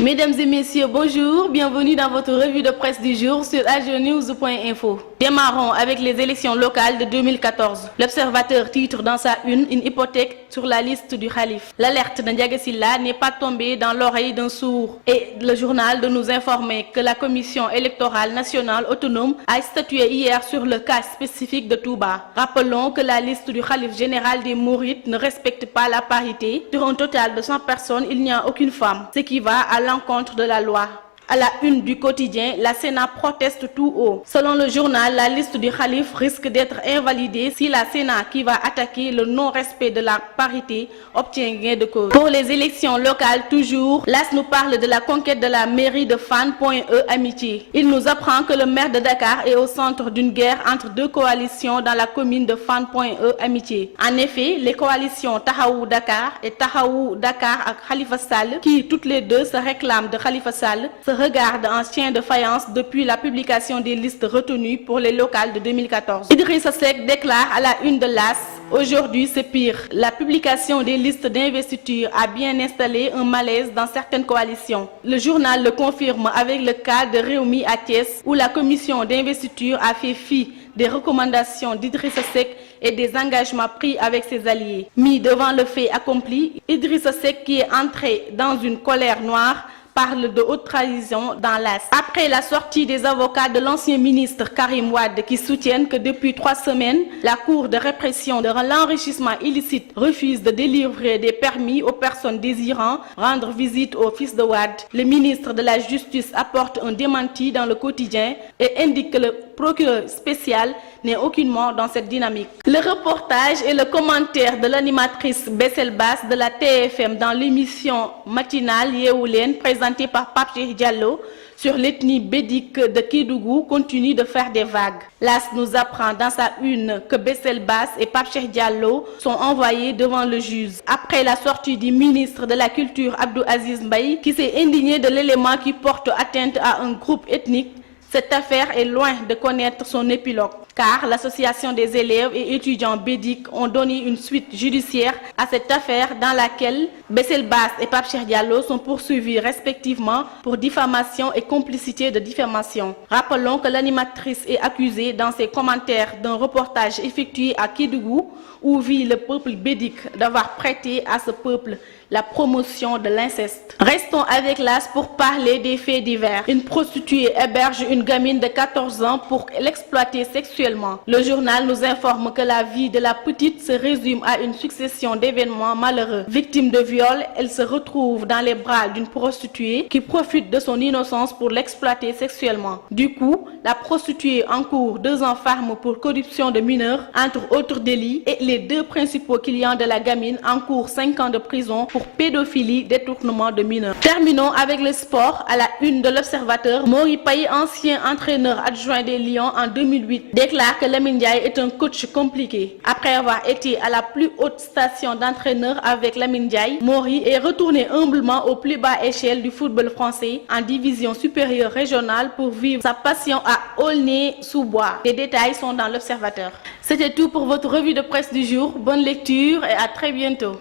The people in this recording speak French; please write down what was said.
Mesdames et messieurs, bonjour, bienvenue dans votre revue de presse du jour sur agenews.info. Démarrons avec les élections locales de 2014. L'Observateur titre dans sa une hypothèque sur la liste du Khalif. L'alerte de Ndiaga Sylla n'est pas tombée dans l'oreille d'un sourd et le journal de nous informer que la Commission électorale nationale autonome a statué hier sur le cas spécifique de Touba. Rappelons que la liste du Khalif général des Mourides ne respecte pas la parité. Sur un total de 100 personnes, il n'y a aucune femme, ce qui va à l'encontre de la loi. À la une du quotidien, la Sénat proteste tout haut. Selon le journal, la liste du Khalif risque d'être invalidée si la Sénat, qui va attaquer le non-respect de la parité, obtient gain de cause. Pour les élections locales toujours, l'AS nous parle de la conquête de la mairie de Fann.E Amitié. Il nous apprend que le maire de Dakar est au centre d'une guerre entre deux coalitions dans la commune de Fann.E Amitié. En effet, les coalitions Tahaou Dakar et Tahaou Dakar à Khalifa Sall, qui toutes les deux se réclament de Khalifa Sall, se regardent en chien de faïence depuis la publication des listes retenues pour les locales de 2014. Idrissa Seck déclare à la une de l'AS: aujourd'hui c'est pire. La publication des listes d'investiture a bien installé un malaise dans certaines coalitions. Le journal le confirme avec le cas de Rewmi à Thiès, où la commission d'investiture a fait fi des recommandations d'Idrissa Seck et des engagements pris avec ses alliés. Mis devant le fait accompli, Idrissa Seck, qui est entré dans une colère noire, parle de haute trahison dans l'AS. Après la sortie des avocats de l'ancien ministre Karim Wade qui soutiennent que depuis 3 semaines, la Cour de répression de l'enrichissement illicite refuse de délivrer des permis aux personnes désirant rendre visite au fils de Wade, le ministre de la Justice apporte un démenti dans le quotidien et indique que le procureur spécial n'est aucunement dans cette dynamique. Le reportage et le commentaire de l'animatrice Bessel Bass de la TFM dans l'émission matinale Yeewuleen présentée par Pape Cheikh Diallo sur l'ethnie bédique de Kédougou continue de faire des vagues. L'AS nous apprend dans sa une que Bessel Bass et Pape Cheikh Diallo sont envoyés devant le juge. Après la sortie du ministre de la Culture Abdou Aziz Mbaye qui s'est indigné de l'élément qui porte atteinte à un groupe ethnique, cette affaire est loin de connaître son épilogue, car l'association des élèves et étudiants bédiques ont donné une suite judiciaire à cette affaire dans laquelle Bessel Bass et Pape Cheikh Diallo sont poursuivis respectivement pour diffamation et complicité de diffamation. Rappelons que l'animatrice est accusée dans ses commentaires d'un reportage effectué à Kédougou où vit le peuple bédique d'avoir prêté à ce peuple la promotion de l'inceste. Restons avec l'AS pour parler des faits divers. Une prostituée héberge une gamine de 14 ans pour l'exploiter sexuellement. Le journal nous informe que la vie de la petite se résume à une succession d'événements malheureux. Victime de viol, elle se retrouve dans les bras d'une prostituée qui profite de son innocence pour l'exploiter sexuellement. Du coup, la prostituée encourt 2 ans ferme pour corruption de mineurs, entre autres délits, et les 2 principaux clients de la gamine encourent 5 ans de prison pour pédophilie, détournement de mineurs. Terminons avec le sport à la une de l'Observateur. Mori Paye, ancien entraîneur adjoint des Lions en 2008, déclare que Lamine Ndiaye est un coach compliqué. Après avoir été à la plus haute station d'entraîneur avec Lamine Ndiaye, Mori est retourné humblement au plus bas échelle du football français en division supérieure régionale pour vivre sa passion à Aulnay-sous-Bois. Les détails sont dans l'Observateur. C'était tout pour votre revue de presse du jour. Bonne lecture et à très bientôt.